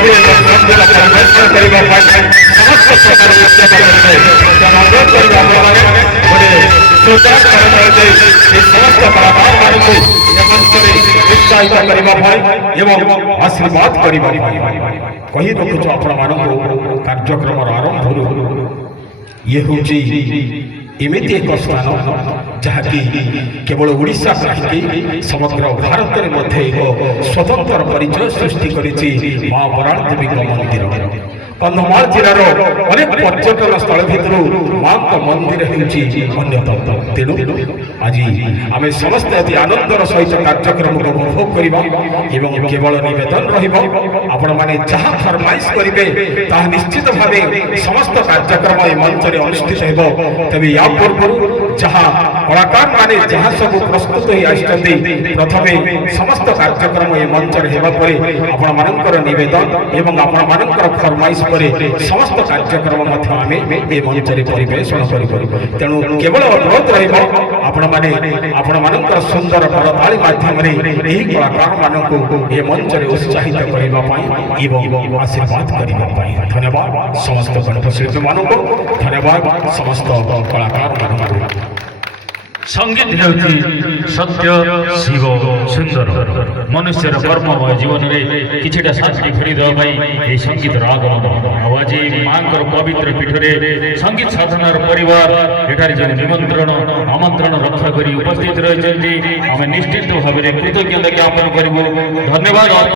बुद्धि एवं बुद्धिका परिवर्तन करिबा ପାଇଁ ସମସ୍ତ ପ୍ରକାର ଉଦ୍ୟମ କରିବେ ସମାଜ କରିବା ମାନେ ଗୋଟେ ସୁଚାର କରାଯାଉଛି এই সমস্ত কলাকারମାନଙ୍କୁ ଏ ମଞ୍ଚରେ ଉତ୍ସାହିତ କରିବା ପାଇଁ ଏବଂ ଆଶୀର୍ବାଦ କରିବା ପାଇଁ କହି ରଖୁଛୁ ଆପଣମାନଙ୍କୁ କାର୍ଯ୍ୟକ୍ରମର ଆରମ୍ଭରୁ ଇଏ ହେଉଛି ଏମିତି ଏକ ସ୍ଥାନ ଯାହାକି କେବଳ ଓଡ଼ିଶା କାହିଁକି ସମଗ୍ର ଭାରତରେ ମଧ୍ୟ ଏକ ସ୍ୱତନ୍ତ୍ର ପରିଚୟ ସୃଷ୍ଟି କରିଛି ମା ବରାଳ ଦେବୀଙ୍କ ମନ୍ଦିର। କନ୍ଧମାଳ ଜିଲ୍ଲାର ଅନେକ ପର୍ଯ୍ୟଟନ ସ୍ଥଳ ଭିତରୁ ମାଙ୍କ ମନ୍ଦିର ହେଉଛି ଅନ୍ୟତମ। ତେଣୁ ଆଜି ଆମେ ସମସ୍ତେ ଅତି ଆନନ୍ଦର ସହିତ କାର୍ଯ୍ୟକ୍ରମକୁ ଉପଭୋଗ କରିବା ଏବଂ କେବଳ ନିବେଦନ ରହିବ ଆପଣମାନେ ଯାହା ଫରମାଇଶ କରିବେ ତାହା ନିଶ୍ଚିତ ଭାବେ ସମସ୍ତ କାର୍ଯ୍ୟକ୍ରମ ଏ ମଞ୍ଚରେ ଅନୁଷ୍ଠିତ ହେବ। ତେବେ ୟା ପୂର୍ବରୁ ଯାହା କଳାକାରମାନେ ଯାହା ସବୁ ପ୍ରସ୍ତୁତ ହୋଇ ଆସିଛନ୍ତି ପ୍ରଥମେ ସମସ୍ତ କାର୍ଯ୍ୟକ୍ରମ ଏ ମଞ୍ଚରେ ହେବା ପରେ ଆପଣମାନଙ୍କର ନିବେଦନ ଏବଂ ଆପଣମାନଙ୍କର ଫରମାଇଶ ପରେ ସମସ୍ତ କାର୍ଯ୍ୟକ୍ରମ ମଧ୍ୟ ଆମେ ଏ ମଞ୍ଚରେ ପରିବେଷଣ କରିପାରିବୁ। ତେଣୁ କେବଳ ଅନୁରୋଧ ରହିବ ଆପଣମାନଙ୍କର ସୁନ୍ଦର କରତାଳି ମାଧ୍ୟମରେ ଏହି କଳାକାରମାନଙ୍କୁ ଏ ମଞ୍ଚରେ ଉତ୍ସାହିତ କରିବା ପାଇଁ ଏବଂ ଆଶୀର୍ବାଦ କରିବା ପାଇଁ। ଧନ୍ୟବାଦ ସମସ୍ତ କଣ୍ଠଶିଳ୍ପୀମାନଙ୍କୁ, ଧନ୍ୟବାଦ ସମସ୍ତ କଳାକାରମାନଙ୍କୁ। संगीत ହେଉଛି ସତ୍ୟ ଶିବ ସୁନ୍ଦର ମନୁଷ୍ୟର କର୍ମମୟ ଜୀବନରେ କିଛିଟା ଶାନ୍ତି ଫେରି ଦେବା ପାଇଁ ଏହି ସଙ୍ଗୀତର ଆଗମନ। ଆଉ ଆଜି ମାଙ୍କର ପବିତ୍ର ପୀଠରେ ସଙ୍ଗୀତ ସାଧନାର ପରିବାର ଏଠାରେ ଯେଉଁ ନିମନ୍ତ୍ରଣ ଆମନ୍ତ୍ରଣ ରକ୍ଷା କରି ଉପସ୍ଥିତ ରହିଛନ୍ତି ଆମେ ନିଶ୍ଚିତ ଭାବରେ କୃତଜ୍ଞତା ଜ୍ଞାପନ କରିବୁ। ଧନ୍ୟବାଦ।